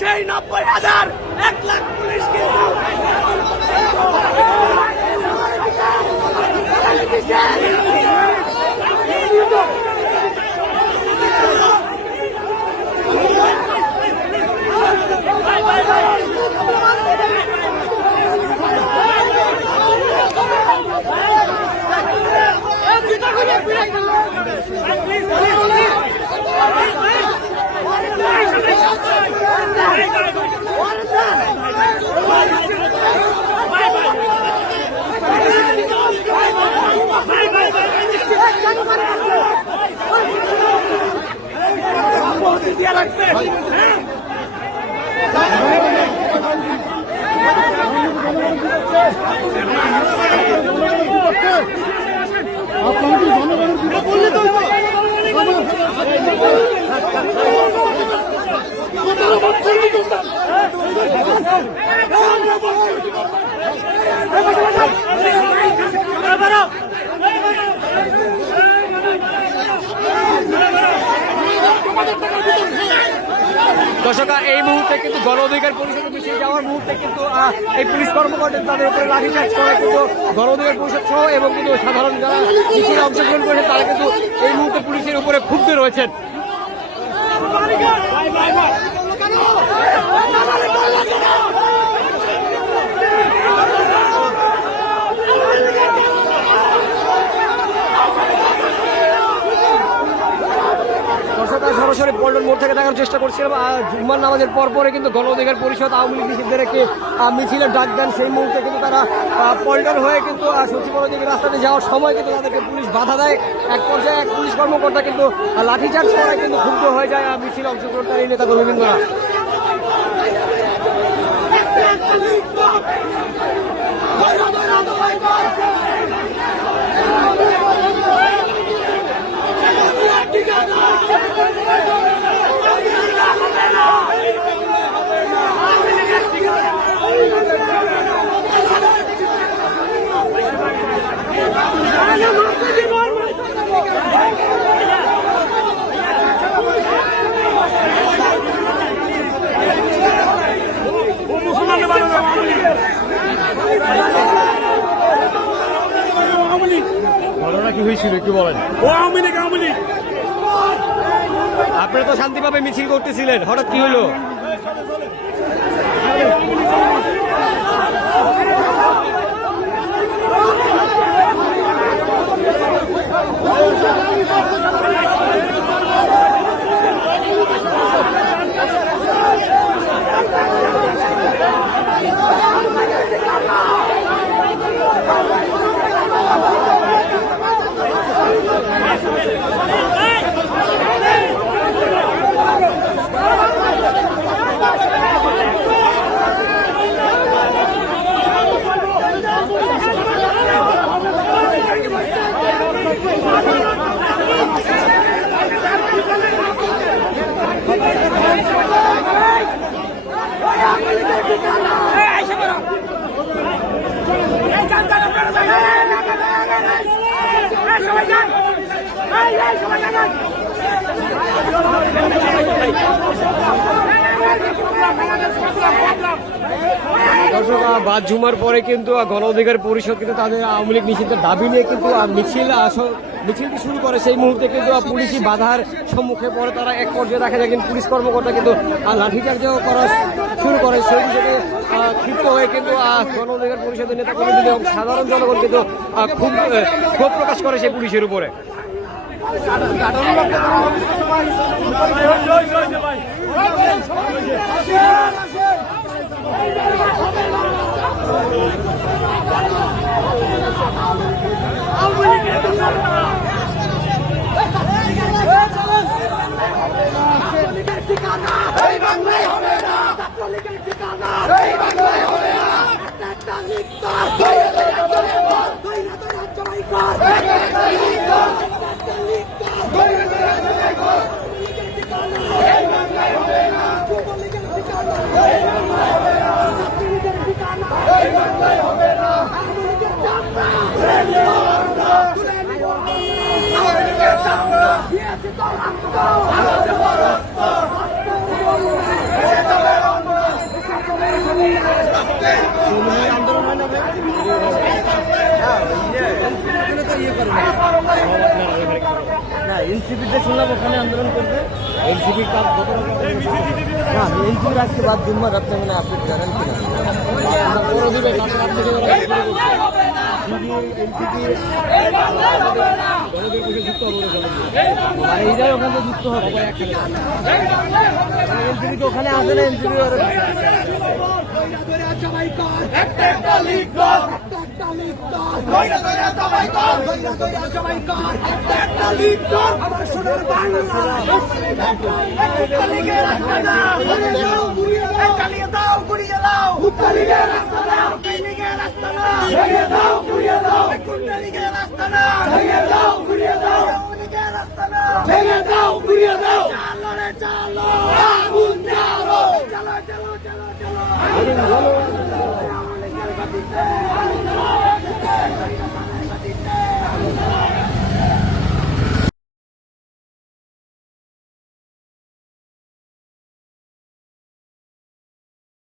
সেই 90,000 1 লাখ পুলিশ দর্শক এই মুহূর্তে কিন্তু গণ অধিকার পরিষদে মিছিল যাওয়ার মুহূর্তে কিন্তু এই পুলিশ কর্মকর্তা তাদের উপরে লাঠিচার্জ করে কিন্তু গণ অধিকার পরিষদ সহ এবং কিন্তু সাধারণ যারা মিছিলে অংশগ্রহণ করেছে তারা কিন্তু এই মুহূর্তে পুলিশের উপরে ক্ষুব্ধ রয়েছেন। সরাসরি পল্টন মোড় থেকে দেখার চেষ্টা করছিলাম। জুম্মার নামাজের পরে কিন্তু গণ অধিকার পরিষদ আওয়ামী লীগ নিষিদ্ধদেরকে মিছিলের ডাক দেন। সেই মুহূর্তে কিন্তু তারা পল্টন হয়ে কিন্তু সচিবালয় দিকে রাস্তাতে যাওয়ার সময় কিন্তু তাদেরকে পুলিশ বাধা দেয়। এক পর্যায়ে এক পুলিশ কর্মকর্তা কিন্তু লাঠিচার্জ করায় কিন্তু ক্ষুব্ধ হয়ে যায় মিছিল অংশগ্রহণকারী নেতা কর্মীবৃন্দরা। ঘটনা কি হয়েছিল একটু বলেন। আপনারা তো শান্তিভাবে মিছিল করতেছিলেন, হঠাৎ কি হলো? সবাই যান সবাই যান দর্শক বাদ জুমার পরে কিন্তু গণ অধিকার পরিষদ কিন্তু তাদের আওয়ামী লীগ নিষিদ্ধের দাবি নিয়ে কিন্তু মিছিলটি শুরু করে। সেই মুহূর্তে কিন্তু পুলিশি বাধার সম্মুখে পড়ে তারা। এক পর্যায়ে দেখা যায় কিন্তু পুলিশ কর্মকর্তা কিন্তু লাঠিচার্জও করা শুরু করে। সেই বিষয়ে ক্ষিপ্ত হয়ে কিন্তু গণ অধিকার পরিষদের নেতা কর্মী এবং সাধারণ জনগণ কিন্তু ক্ষোভ প্রকাশ করে সেই পুলিশের উপরে। না এনসিপিতে শুনলাম ওখানে আন্দোলন করবে। এনসিপির কাজ না এনসিপির আজকে বাদ জুম্মা রাত্রে মানে আপনি জানেন কিনা এইটাই ওখানে যুক্ত হবে। এনসিপি তো ওখানে আসে না। এনসিপি চালিয়ে দাও গুড়িয়ে দাও রাস্তা দাও রাস্তা না ভেঙে দাও গুড়িয়ে দাও রাস্তা না ভেঙে দাও গুড়িয়ে দাও রাস্তা না ভেঙে দাও গুড়িয়ে দাও চালো রে চালো আগুন জ্বালো চলো চলো চলো চলো